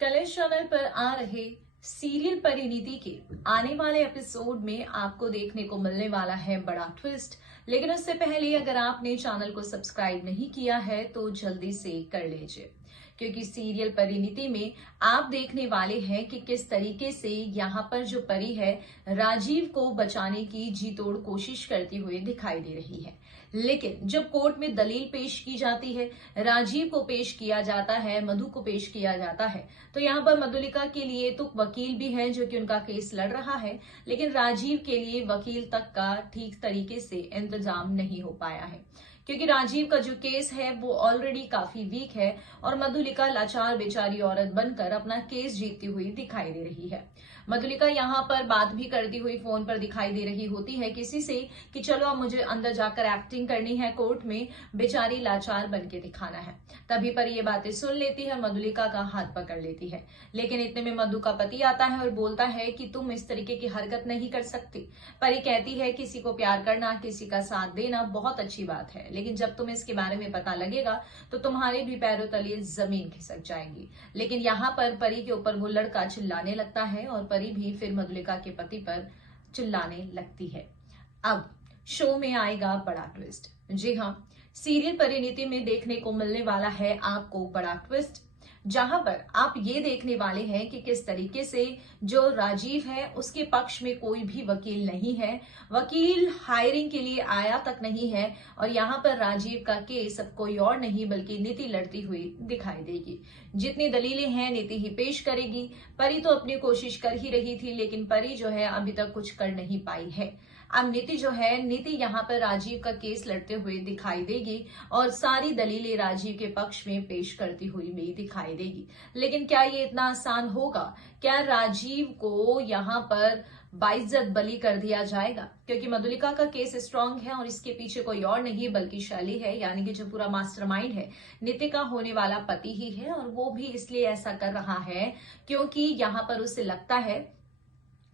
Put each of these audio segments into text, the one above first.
Colors channel पर आ रहे serial Parineeti के आने वाले एपिसोड में आपको देखने को मिलने वाला है बड़ा ट्विस्ट। लेकिन उससे पहले अगर आपने चैनल को सब्सक्राइब नहीं किया है तो जल्दी से कर लीजिए, क्योंकि सीरियल परिणीति में आप देखने वाले हैं कि किस तरीके से यहाँ पर जो परी है राजीव को बचाने की जी तोड़ कोशिश करती हुई दिखाई दे रही है। लेकिन जब कोर्ट में दलील पेश की जाती है, राजीव को पेश किया जाता है, मधु को पेश किया जाता है, तो यहाँ पर मधुलिका के लिए तो वकील भी है जो कि उनका केस लड़ रहा है, लेकिन राजीव के लिए वकील तक का ठीक तरीके से इंतजाम नहीं हो पाया है, क्योंकि राजीव का जो केस है वो ऑलरेडी काफी वीक है और मधुलिका लाचार बेचारी औरत बनकर अपना केस जीतती हुई दिखाई दे रही है। मधुलिका यहाँ पर बात भी करती हुई फोन पर दिखाई दे रही होती है किसी से कि चलो अब मुझे अंदर जाकर एक्टिंग करनी है, कोर्ट में बेचारी लाचार बन के दिखाना है। तभी पर ये बातें सुन लेती है, मधुलिका का हाथ पकड़ लेती है। लेकिन इतने में मधु का पति आता है और बोलता है कि तुम इस तरीके की हरकत नहीं कर सकती। परी कहती है किसी को प्यार करना, किसी का साथ देना बहुत अच्छी बात है, लेकिन जब तुम्हें इसके बारे में पता लगेगा तो तुम्हारे भी पैरों तले जमीन खिसक जाएगी। लेकिन यहाँ पर परी के ऊपर वो लड़का चिल्लाने लगता है और परी भी फिर मधुलिका के पति पर चिल्लाने लगती है। अब शो में आएगा बड़ा ट्विस्ट। जी हाँ, सीरियल परिणीति में देखने को मिलने वाला है आपको बड़ा ट्विस्ट, जहां पर आप ये देखने वाले हैं कि किस तरीके से जो राजीव है उसके पक्ष में कोई भी वकील नहीं है, वकील हायरिंग के लिए आया तक नहीं है, और यहाँ पर राजीव का केस अब कोई और नहीं बल्कि नीति लड़ती हुई दिखाई देगी। जितनी दलीलें हैं नीति ही पेश करेगी। परी तो अपनी कोशिश कर ही रही थी, लेकिन परी जो है अभी तक कुछ कर नहीं पाई है। अब नीति यहाँ पर राजीव का केस लड़ते हुए दिखाई देगी और सारी दलीलें राजीव के पक्ष में पेश करती हुई भी दिखाई देगी। लेकिन क्या ये इतना आसान होगा? क्या राजीव को यहाँ पर बाइज्जत बली कर दिया जाएगा? क्योंकि मधुलिका का केस स्ट्रांग है और इसके पीछे कोई और नहीं बल्कि शैली है, यानी कि जो पूरा मास्टरमाइंड है नीति का होने वाला पति ही है। और वो भी इसलिए ऐसा कर रहा है क्योंकि यहाँ पर उसे लगता है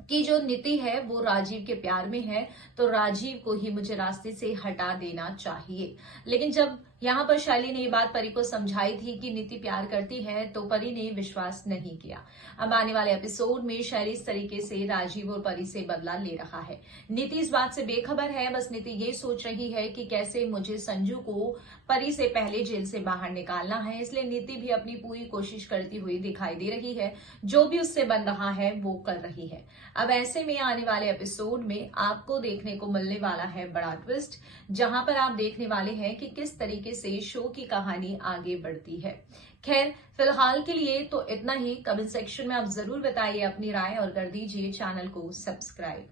कि जो नीति है वो राजीव के प्यार में है, तो राजीव को ही मुझे रास्ते से हटा देना चाहिए। लेकिन जब यहाँ पर शैली ने ये बात परी को समझाई थी कि नीति प्यार करती है, तो परी ने विश्वास नहीं किया। अब आने वाले एपिसोड में शैली इस तरीके से राजीव और परी से बदला ले रहा है। नीति इस बात से बेखबर है, बस नीति ये सोच रही है कि कैसे मुझे संजू को परी से पहले जेल से बाहर निकालना है। इसलिए नीति भी अपनी पूरी कोशिश करती हुई दिखाई दे रही है, जो भी उससे बन रहा है वो कर रही है। अब ऐसे में आने वाले एपिसोड में आपको देखने को मिलने वाला है बड़ा ट्विस्ट, जहां पर आप देखने वाले हैं कि किस तरीके से शो की कहानी आगे बढ़ती है। खैर, फिलहाल के लिए तो इतना ही। कमेंट सेक्शन में आप जरूर बताइए अपनी राय और कर दीजिए चैनल को सब्सक्राइब।